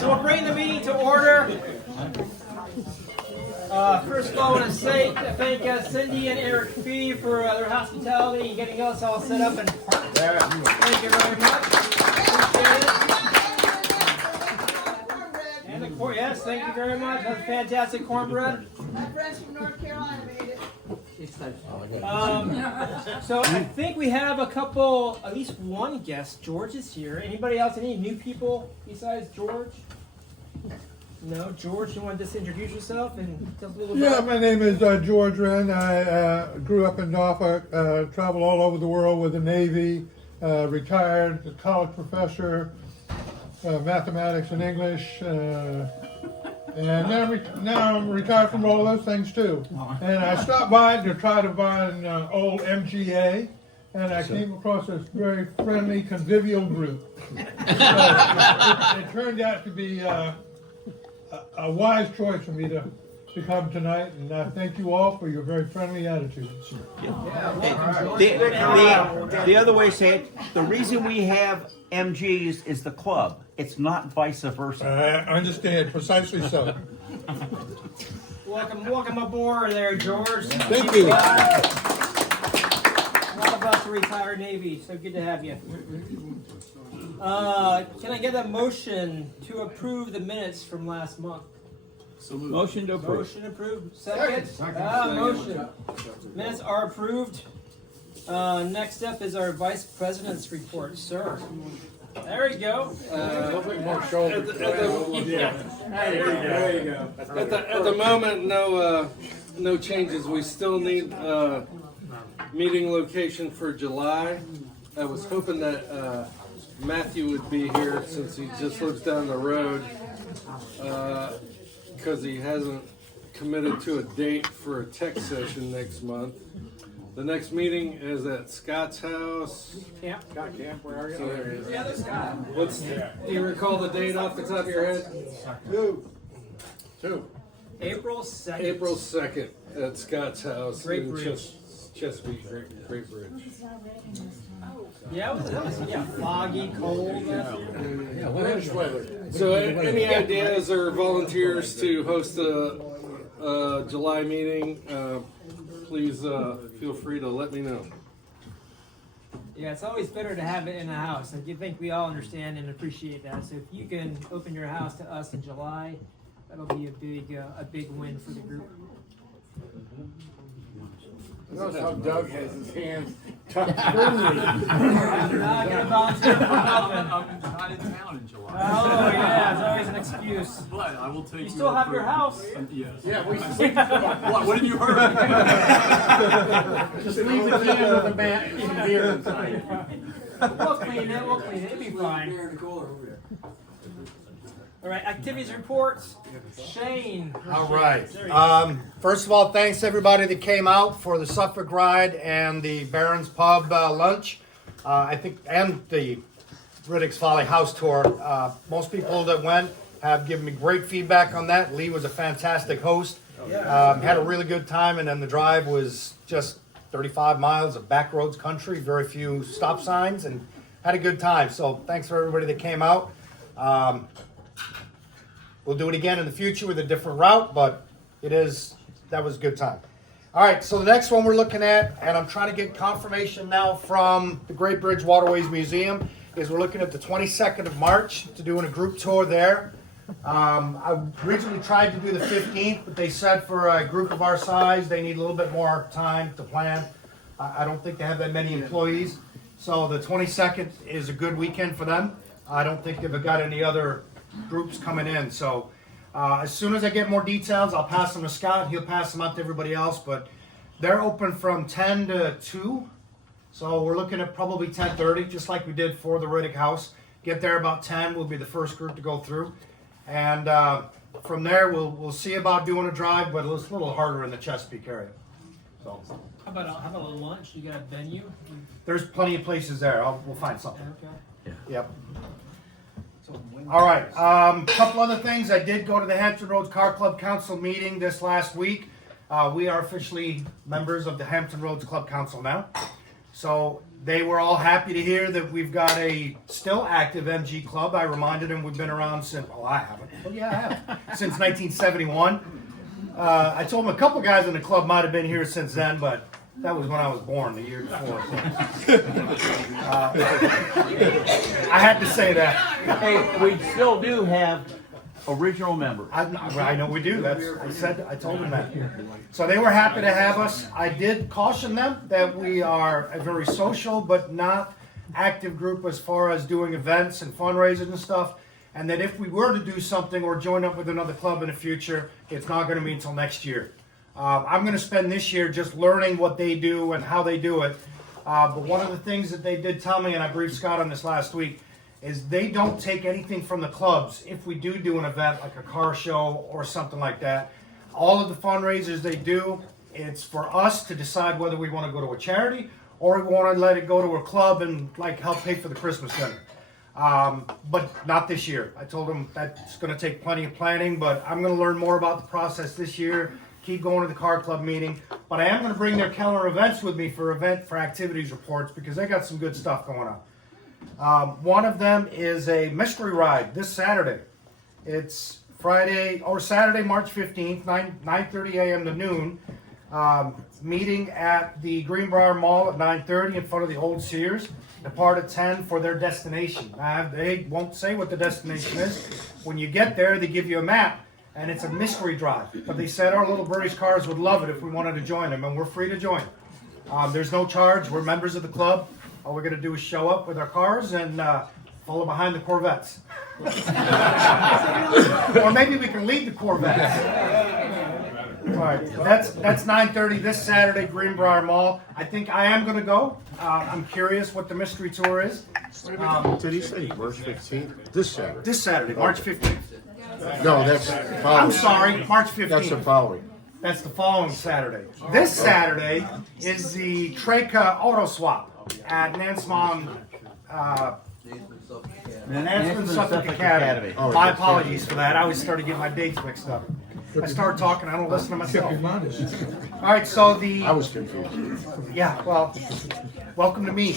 so we'll bring the meeting to order. First of all, I want to thank Cindy and Eric Fee for their hospitality and getting us all set up and parked there. Thank you very much. Appreciate it. And the yes, thank you very much. That's fantastic cornbread. My friends from North Carolina made it. So I think we have a couple, at least one guest. George is here. Anybody else? Any new people besides George? No, George, you want to just introduce yourself and tell us a little bit? Yeah, my name is George Wren. I grew up in Norfolk, traveled all over the world with the Navy, retired, a college professor, mathematics and English, and now I'm retired from all those things too. And I stopped by to try to buy an old MGA, and I came across this very friendly, convivial group. So it turned out to be a wise choice for me to come tonight, and I thank you all for your very friendly attitudes. The other way to say it, the reason we have MGs is the club. It's not vice versa. I understand, precisely so. Welcome aboard there, George. Thank you. A lot of us are retired Navy, so good to have you. Can I get a motion to approve the minutes from last month? Motion to approve. Motion approved. Second. Motion. Minutes are approved. Next up is our Vice President's report, sir. There we go. There you go. At the moment, no changes. We still need meeting location for July. I was hoping that Matthew would be here since he just lives down the road, because he hasn't committed to a date for a tech session next month. The next meeting is at Scott's house. Camp. Scott Camp, where are you? So there he is. Yeah, that's Scott. Do you recall the date off the top of your head? Two. April 2nd. April 2nd at Scott's house. Great in Bridge. Chesapeake, Great Bridge. Yeah, that was foggy, cold. So any ideas or volunteers to host a July meeting, please feel free to let me know. Yeah, it's always better to have it in the house. I think we all understand and appreciate that. So if you can open your house to us in July, that'll be a big win for the group. Notice how Doug has his hands tucked firmly. I'm not gonna volunteer for nothing. I'm not in town in July. Oh yeah, it's always an excuse. But I will take You still have your house. Yes. Yeah, we What did you heard? just leave the can with a mat and some beer inside. We'll clean it. It'll be fine. All right, activities reports. Shane. All right. First of all, thanks everybody that came out for the Suffolk ride and the Barron's Pub lunch. I think, and the Riddick's Folly house tour. Most people that went have given me great feedback on that. Lee was a fantastic host. Had a really good time, and then the drive was just 35 miles of back roads country, very few stop signs, and had a good time. So thanks for everybody that came out. We'll do it again in the future with a different route, but that was a good time. All right, so the next one we're looking at, and I'm trying to get confirmation now from the Great Bridge Waterways Museum, is we're looking at the 22nd of March to doing a group tour there. I originally tried to do the 15th, but they said for a group of our size, they need a little bit more time to plan. I don't think they have that many employees, so the 22nd is a good weekend for them. I don't think they've got any other groups coming in, so as soon as I get more details, I'll pass them to Scott. He'll pass them out to everybody else, but they're open from 10 to 2, so we're looking at probably 10:30, just like we did for the Riddick House. Get there about 10, we'll be the first group to go through, and from there we'll see about doing a drive, but it's a little harder in the Chesapeake area. So How about a lunch? You got a venue? there's plenty of places there. We'll find something. Okay. Yep. All right, couple other things. I did go to the Hampton Roads Car Club Council meeting this last week. We are officially members of the Hampton Roads Club Council now. So they were all happy to hear that we've got a still active MG club. I reminded them we've been around since, well, I haven't. Well, yeah, I have. Since 1971. I told them a couple guys in the club might have been here since then, but that was when I was born, the year before. I had to say that. Hey, we still do have original members. I know we do. I told them that. So they were happy to have us. I did caution them that we are a very social but not active group as far as doing events and fundraisers and stuff. And that if we were to do something or join up with another club in the future, it's not going to be until next year. I'm going to spend this year just learning what they do and how they do it. But one of the things that they did tell me, and I briefed Scott on this last week, is they don't take anything from the clubs if we do an event like a car show or something like that. All of the fundraisers they do, it's for us to decide whether we want to go to a charity or we want to let it go to a club and like help pay for the Christmas dinner. But not this year. I told them that's going to take plenty of planning, but I'm going to learn more about the process this year. Keep going to the car club meeting, but I am going to bring their calendar events with me for activities reports because they got some good stuff going on. One of them is a mystery ride this Saturday. It's Saturday, March 15th, 9:30 a.m. to noon. Meeting at the Greenbrier Mall at 9:30 in front of the old Sears. Depart at 10 for their destination. They won't say what the destination is. When you get there, they give you a map, and it's a mystery drive. But they said our little British cars would love it if we wanted to join them, and we're free to join. There's no charge. We're members of the club. All we're going to do is show up with our cars and follow behind the Corvettes. Or maybe we can lead the Corvettes. All right, that's 9:30 this Saturday, Greenbrier Mall. I think I am going to go. I'm curious what the mystery tour is. Did he say March 15th? This Saturday? This Saturday, March 15th. No, that's I'm following. sorry, March 15th. That's the following. That's the following Saturday. This Saturday is the Treka Auto Swap at Nansman Suffolk Academy. Oh, My yes. apologies for that. I always started getting my dates mixed up. I start talking, I don't listen to myself. All right, so I was confused. yeah, well, welcome to me.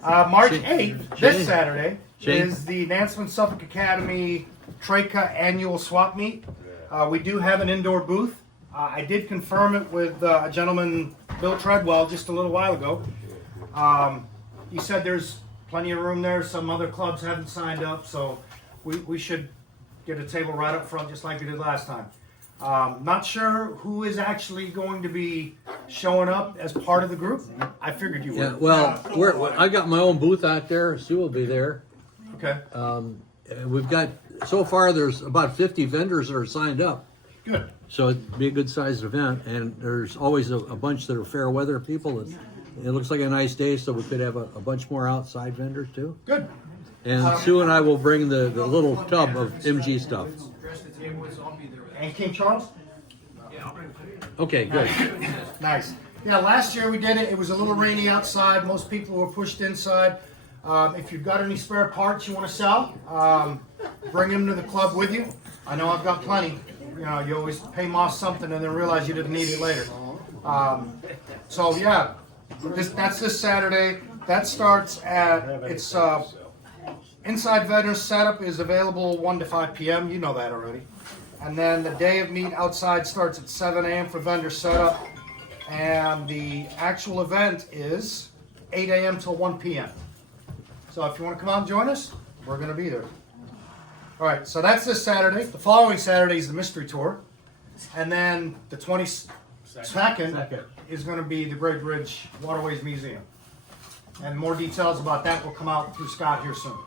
March 8th, this Saturday, is the Nansman Suffolk Academy Treka annual swap meet. We do have an indoor booth. I did confirm it with a gentleman, Bill Treadwell, just a little while ago. He said there's plenty of room there. Some other clubs haven't signed up, so we should get a table right up front just like we did last time. Not sure who is actually going to be showing up as part of the group. I figured you would. Yeah, well, I got my own booth out there. Sue will be there. Okay, We've got, so far, there's about 50 vendors that are signed up. good. So it'd be a good sized event. And there's always a bunch that are fair weather people. It looks like a nice day, so we could have a bunch more outside vendors too. Good. And Sue and I will bring the little tub of MG stuff. And King Charles? Okay, good. Nice. Yeah, last year we did it. It was a little rainy outside. Most people were pushed inside. If you've got any spare parts you want to sell, bring them to the club with you. I know I've got plenty. You know, you always pay Moss something and then realize you didn't need it later. So yeah, that's this Saturday. That starts at, it's inside vendor setup is available 1 to 5 p.m. You know that already. And then the day of meet outside starts at 7 a.m. for vendor setup. And the actual event is 8 a.m. till 1 p.m. So if you want to come out and join us, we're going to be there. All right, so that's this Saturday. The following Saturday is the mystery tour. And then the 22nd is going to be the Great Bridge Waterways Museum. And more details about that will come out through Scott here soon.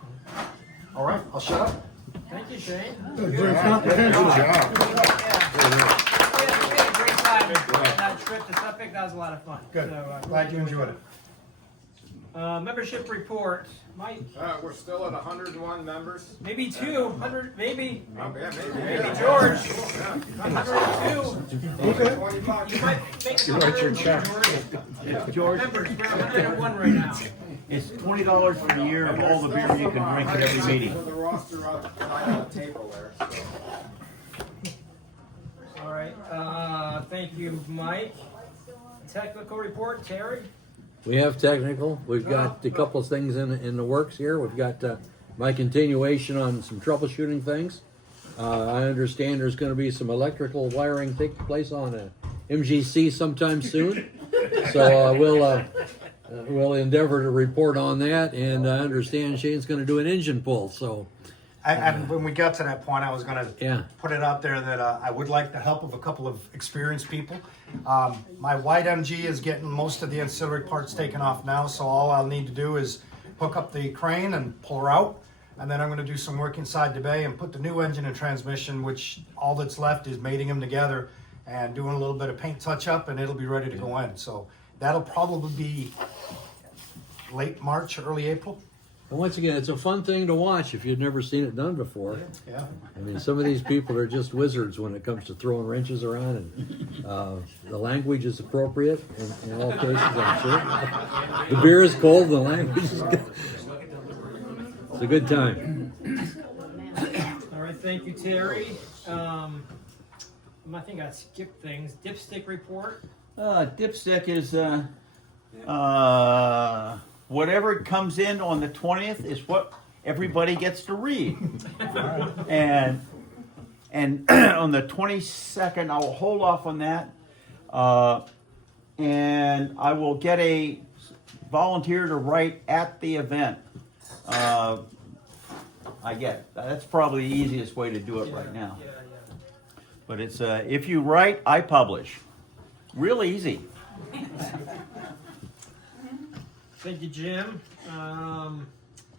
All right, I'll shut up. Thank you, Shane. Very comprehensive. Good job. We had a great time. That trip to Suffolk, that was a lot of fun. Good. So, Glad you enjoyed it. membership report. Mike, We're still at 101 members. maybe 200, maybe. Yeah, Maybe George. 102. You might make it write your check. George, Members, we're 101 right now. it's $20 for the year of all the beer you can drink at every meeting. The roster up on the table there. All right. Thank you, Mike. Technical report, Terry. We have technical. We've got a couple of things in the works here. We've got my continuation on some troubleshooting things. I understand there's going to be some electrical wiring take place on a MGC sometime soon. So we'll endeavor to report on that. And I understand Shane's going to do an engine pull. So And when we got to that point, I was going to Yeah. put it out there that I would like the help of a couple of experienced people. My white MG is getting most of the ancillary parts taken off now, so all I'll need to do is hook up the crane and pull her out. And then I'm going to do some work inside the bay and put the new engine and transmission, which all that's left is mating them together and doing a little bit of paint touch up, and it'll be ready to go in. So that'll probably be late March, early April. and once again, it's a fun thing to watch if you've never seen it done before. Yeah. I mean, some of these people are just wizards when it comes to throwing wrenches around, and the language is appropriate in all cases, I'm sure. The beer is cold, and the language is good. It's a good time. All right, thank you, Terry. I think I skipped things. Dipstick report. Dipstick is whatever comes in on the 20th is what everybody gets to read. And on the 22nd, I will hold off on that. And I will get a volunteer to write at the event. That's probably the easiest way to do it right now. Yeah. But it's if you write, I publish. Real easy. Thank you, Jim.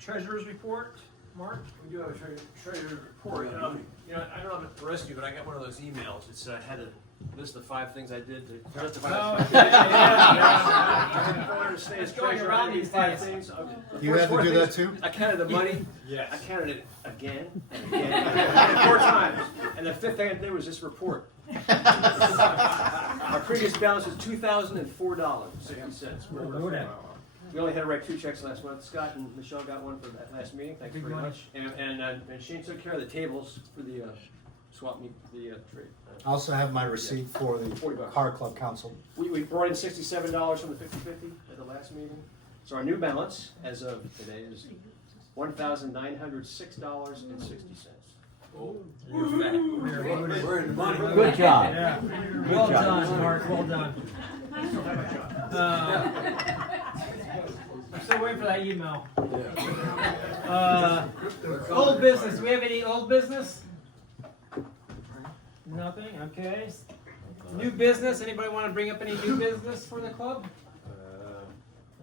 Treasurer's report, Mark. We do have a treasurer's report. I don't know about the rest of you, but I got one of those emails. It's had a list of 5 things I did to justify. It's going around these days. You had to do that too? I counted the money. Yes. I counted it again and again. I did it 4 times. And the 5th thing I did was this report. Our previous balance was $2,004.60. We only had to write 2 checks last month. Scott and Michelle got one for that last meeting. Thanks very much. And Shane took care of the tables for the swap meet, the trade. I also have my receipt for the $40. Car Club Council. We brought in $67 from the 50/50 at the last meeting. So our new balance as of today is $1,906.60. We're in the money. Good job. Yeah. Well done, Mark. Well done. I'm still waiting for that email. Old business. Do we have any old business? Nothing. Okay. New business. Anybody want to bring up any new business for the club?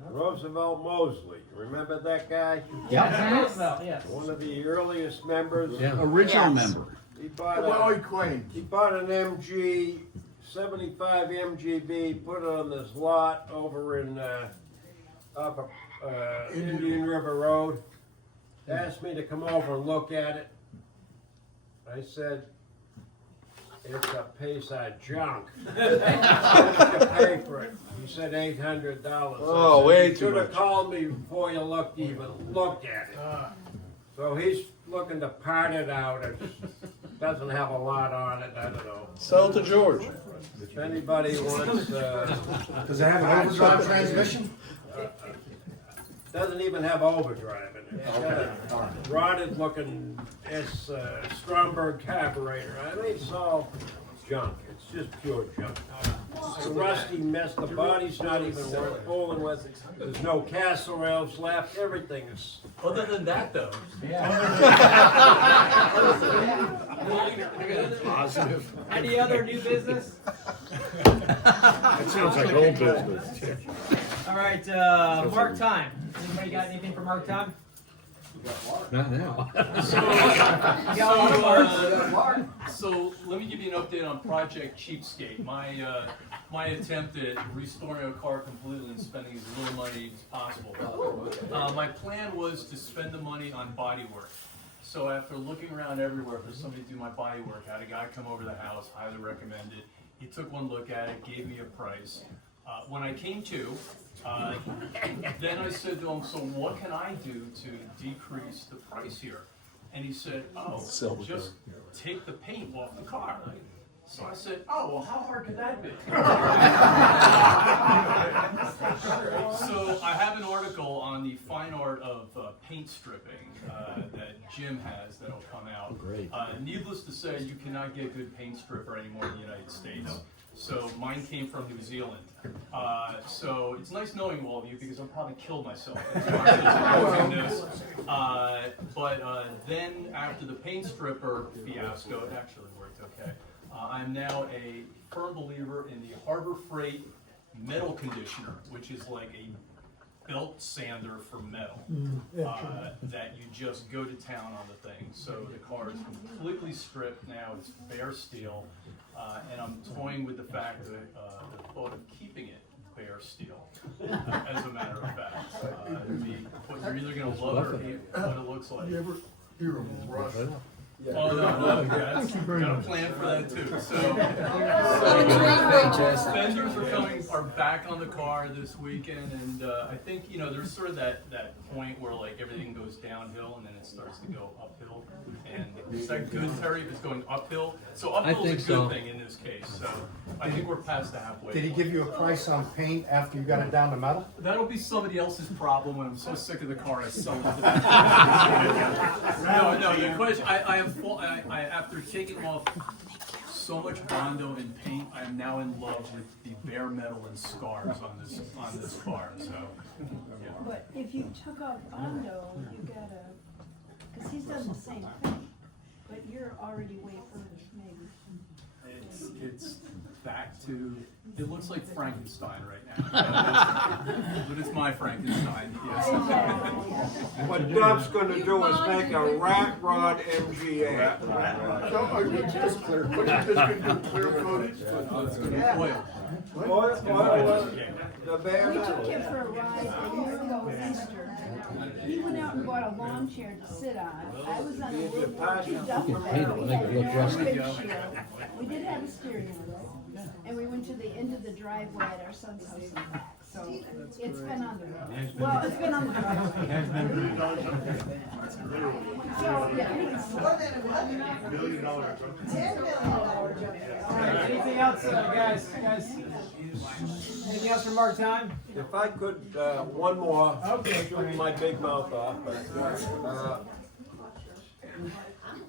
Roosevelt Mosley, remember that guy? Roosevelt, yes. One of the earliest members. Yeah. Original member. He bought an MG, 75 MGB, put it on this lot over in up Indian River Road. Asked me to come over and look at it. I said, it's a piece of junk. To pay for it. He said $800. Oh, way too You should have much. called me before you even looked at it. So he's looking to part it out. It doesn't have a lot on it. I don't know. Sell to George. If anybody wants, Does it have an overdrive transmission? doesn't even have overdrive in it. It's got a rotted looking Stromberg carburetor. I mean, it's all junk. It's just pure junk. It's a rusty mess. The body's not even worth fooling with. There's no castle rails left. Everything is. Other than that, though. Positive. Any other new business? That sounds like old business. All right, Mark time. Anybody got anything for Mark time? Not now. You got one, Mark? So let me give you an update on Project Cheapskate. My attempt at restoring a car completely and spending as little money as possible. My plan was to spend the money on body work. So after looking around everywhere for somebody to do my body work, I had a guy come over to the house, highly recommended. He took one look at it, gave me a price. When I came to, then I said to him, so what can I do to decrease the price here? And he said, just take the paint off the car. So I said, well, how hard could that be? So I have an article on the fine art of paint stripping that Jim has that'll come out. Great. Needless to say, you cannot get good paint stripper anymore in the United States. So mine came from New Zealand. So it's nice knowing all of you because I'll probably kill myself using this. But then after the paint stripper fiasco, it actually worked okay. I'm now a firm believer in the Harbor Freight metal conditioner, which is like a belt sander for metal, that you just go to town on the thing. So the car is completely stripped now, it's bare steel, and I'm toying with the fact that the thought of keeping it bare steel, as a matter of fact. You're either going to love or hate what it looks like. You ever hear of Rush? Oh, no, yeah, got a plan for that too. So fenders are back on the car this weekend, and I think, you know, there's sort of that point where like everything goes downhill and then it starts to go uphill. And is that good, Terry, if it's going uphill? So uphill is a good thing in this case. So I think we're past the halfway Did he point. give you a price on paint after you got it down to metal? That'll be somebody else's problem when I'm so sick of the car I sell it to them. No, the question, I am full, after taking off so much Bondo and paint, I am now in love with the bare metal and scars on this car, so. Yeah. But if you took off Bondo, you gotta, because he's done the same thing, but you're already way further, maybe. It's back to, it looks like Frankenstein right now. But it's my Frankenstein, yes. What Duff's gonna do is make a rat rod MGA. So are you just clear, what are you just gonna do, clear coated? Oil. Oil, the bare We took metal. him for a ride a year ago Easter. He went out and bought a lawn chair to sit on. I was on a little duffel paint it, bag. We make had it look a rusty. windshield. We did have a steering wheel. And we went to the end of the driveway at our son's house and back. So it's been on the road. Well, it's been on the driveway. So, yeah. All right, anything else, guys? Anything else for Mark Time? If I could, one more, Okay. shoot my big mouth off, but,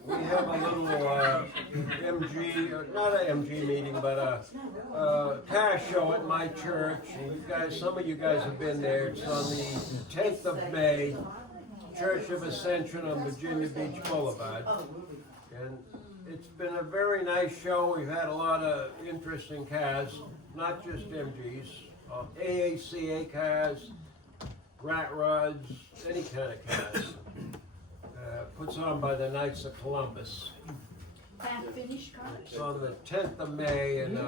we have a little, MG, not a MG meeting, but a car show at my church. And you guys, some of you guys have been there. It's on the 10th of May, Church of Ascension on Virginia Beach Boulevard. And it's been a very nice show. We've had a lot of interesting cars, not just MGs, AACA cars, rat rods, any kind of cars. Puts on by the Knights of Columbus. Half finished cars. It's on the 10th of May, and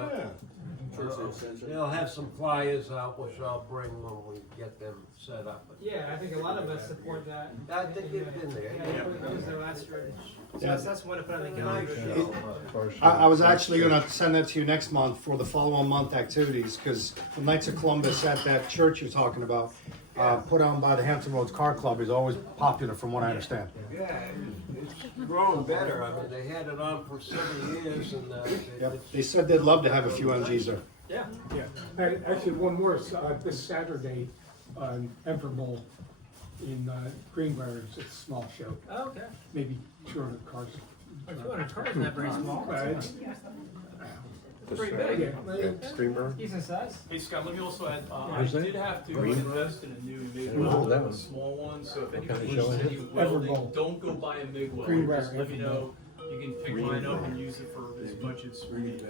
they'll have some flyers out, which I'll bring when we get them set up. Yeah, I think a lot of us support that. I think you've been there. Yeah, it was the last year. So that's one to put on the Nice calendar. show. I was actually gonna send that to you next month for the follow-on month activities, because the Knights of Columbus at that church you're talking about, put on by the Hampton Roads Car Club, is always popular from what I understand. Yeah, it's grown better. I mean, they had it on for 7 years, and Yep. They said they'd love to have a few MGs there. Yeah. Yeah, and actually, one more, this Saturday, Emperor Bowl in Greenbrier, it's a small show, Oh, okay. maybe 200 cars. 200 cars, not very small. It's Pretty big. yeah, Decent size. Hey Scott, let me also add, I Where's that? did have to invest in a new MIG know weld, that one. a small one, so if kind of anybody's show is any Everbowl. welding, don't go buy a MIG welder, Greenbrier, just let me Everbowl. know. You can pick mine up and use it for as much as we need.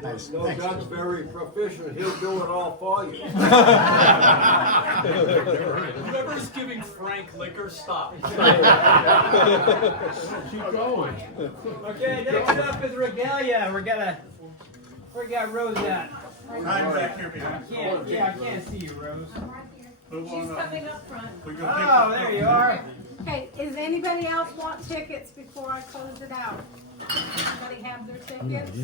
Nice. no, Thanks. Doug's very proficient. He'll do it all for you. Whoever's giving Frank liquor, stop. keep going. Okay, next up is Regalia. We got Rose at. I can't see you, Rose. She's coming up front. Oh, there you are. Okay, does anybody else want tickets before I close it out? Anybody have their tickets?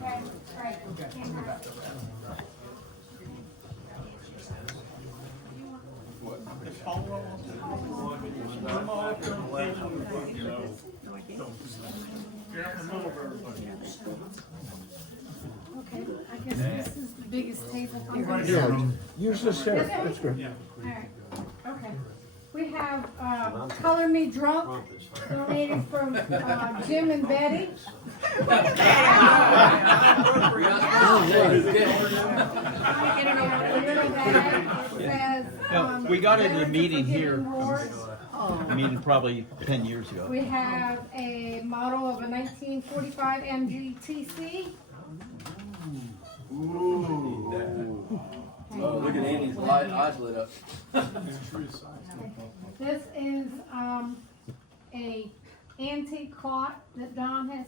Okay, right. Okay, I guess this is the biggest table. Use this here, that's good. Alright, okay. We have, Color Me Drunk, donated from, Jim and Betty. We got it in a Veterans meeting of here. Forgetting Wars. I mean, probably 10 years ago. We have a model of a 1945 MGTC. Look at Andy's eyes lit up. This is a antique clock that Don has,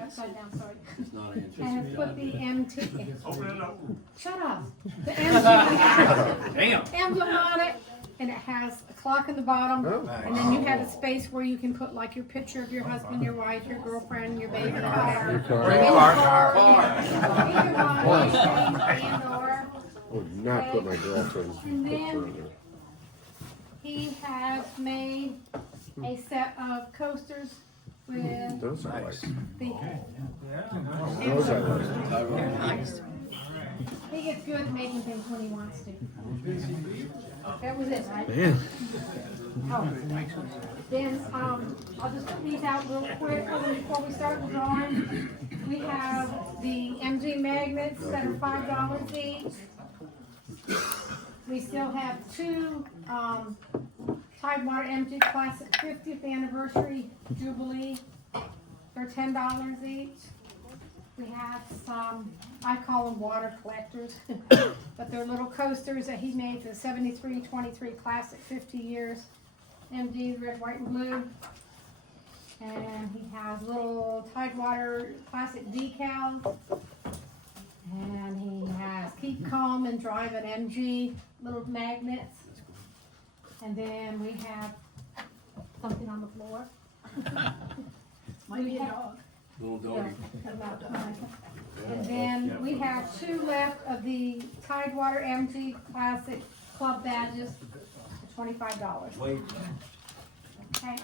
upside down, sorry. It's not an And has put the MT. Open it up. Shut up. The MG emblem on it, and it has a clock in the bottom, and then you have a space where you can put like your picture of your husband, your wife, your girlfriend, your baby car. Your car. Would not put my girlfriend. And then he has made a set of coasters with Those are nice. the. Those are nice. He gets good at making things when he wants to. That was it, right? Man. Oh. Then, I'll just put these out real quick before we start the drawing. We have the MG magnets that are $5 each. We still have two, Tidewater MG Classic 50th Anniversary Jubilee. They're $10 each. We have some, I call them water collectors, but they're little coasters that he made for the 73-23 Classic 50 years. MG, red, white, and blue. And he has little Tidewater Classic decals. And he has Keep Calm and Drive an MG little magnets. And then we have something on the floor. Might be a dog. Little doggy. And then we have two left of the Tidewater MG Classic Club badges for $25. Wait. Okay,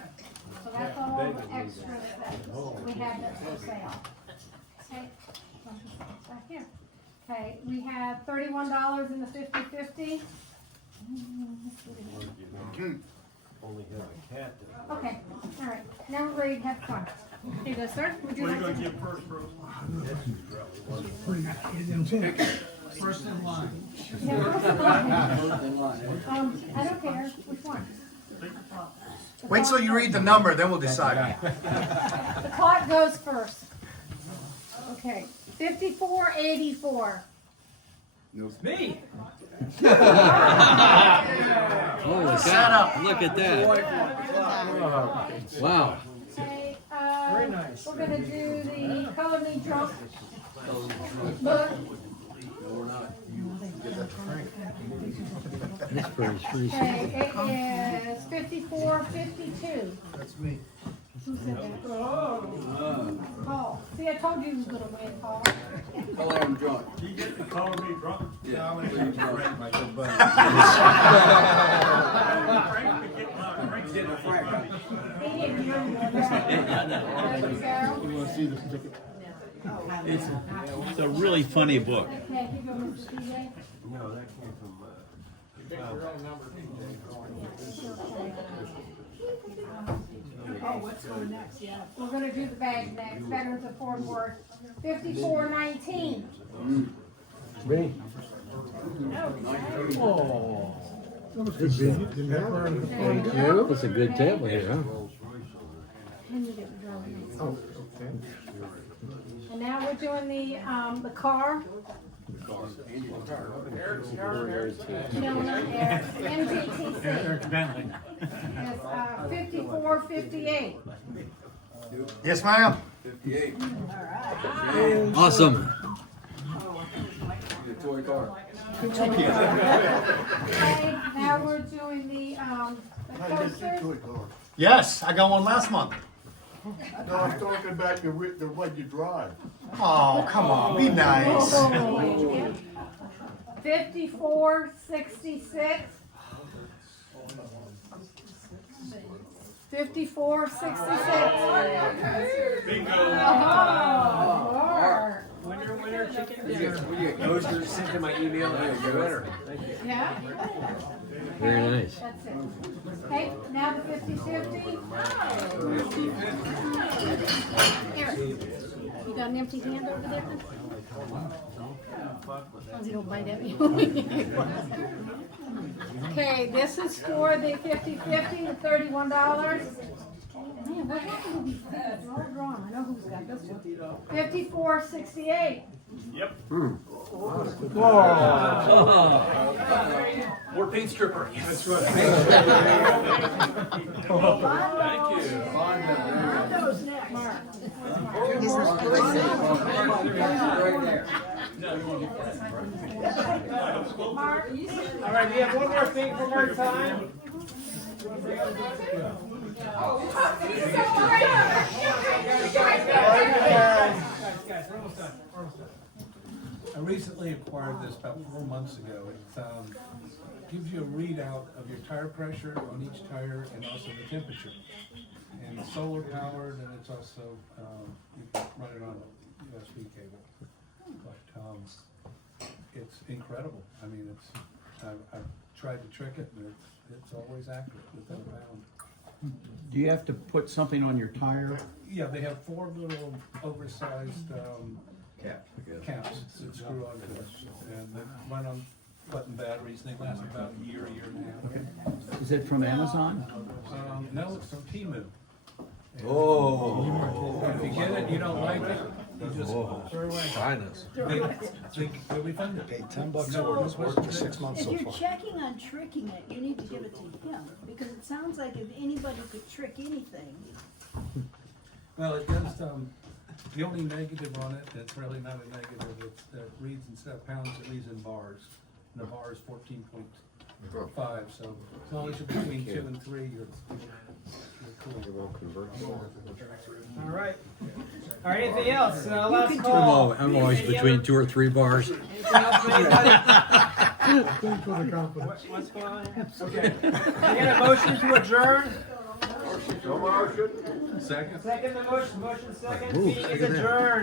so that's all the extras that we have that's for sale. Okay, back here. Okay, we have $31 in the 50-50. Only have a cat. Okay, all right, now we're ready to have fun. Here you go, sir. Would you like to? Give first, bro. First in line. Yeah, first of all, I don't care, which one? Wait till you read the number, then we'll decide. The clock goes first. Okay, 5484. Me. Holy cow. Look at that. Wow. Okay, Very nice. we're gonna do the Color Me Drunk book. That's pretty sweet. Okay, it is 5452. That's me. Who said that? Paul. See, I told you he was gonna win, Paul. Color him drunk. You get the color me drunk? Yeah. Frank didn't Frank. He didn't hear you. It's a really funny book. Okay, here you go, Mr. TJ. No, that came from, Oh, what's going next, yeah. We're gonna do the bag next. Veterans of Fort Worth. 5419. Me. Thank you. That's a good table here, huh? And you get the drawing. Oh, okay. And now we're doing the car. No, not Eric. MGTC. Eric Bentley. It's 5458. Yes, ma'am. 58. Awesome. Your toy car. Okay, now we're doing the coasters. Yes, I got one last month. No, I'm talking about the one you drive. Oh, come on, be nice. 5466. 5466. Bingo. Oh, Winner, chicken dinner. Those are sent to my email. Winner. Yeah? Very nice. That's it. Okay, now the 50/50. Eric, you got an empty hand over there? Oh, you don't bite at me. Okay, this is for the 50/50, the $31. Man, what happened to these? They're all drawn. I know who's got this one. 54.68. Yep. More paint stripper. That's right. Thank you. Rondo's next. All right, we have one more thing from our time. Guys, we're almost done. I recently acquired this about 4 months ago. It gives you a readout of your tire pressure on each tire and also the temperature. And it's solar powered, and it's also, you can run it on a USB cable. But it's incredible. I mean, I've tried to trick it, and it's always accurate within a pound. Do you have to put something on your tire? Yeah, they have 4 little oversized caps that screw onto it, and they run on button batteries. They last about a year and a half. Is it from Amazon? No, it's from Temu. Oh. If you get it, you don't like it, you just throw it away. Finest. They refund it. Paid $10 for this work for 6 months If so you're far. checking on tricking it, you need to give it to him, because it sounds like if anybody could trick anything. Well, it does, the only negative on it, it's really not a negative, it reads instead of pounds, it reads in bars. And the bar is 14.5, so as long as you're between 2 and 3, you're cool. All right. All right, anything else? Last can call. I'm always Any between other- 2 or 3 bars. Anything else from anybody? Thanks for the compliment. What's going on? Okay. Can I get a motion to adjourn? No motion. Second? Second the motion, second. Ooh, Meeting look is at that. adjourned.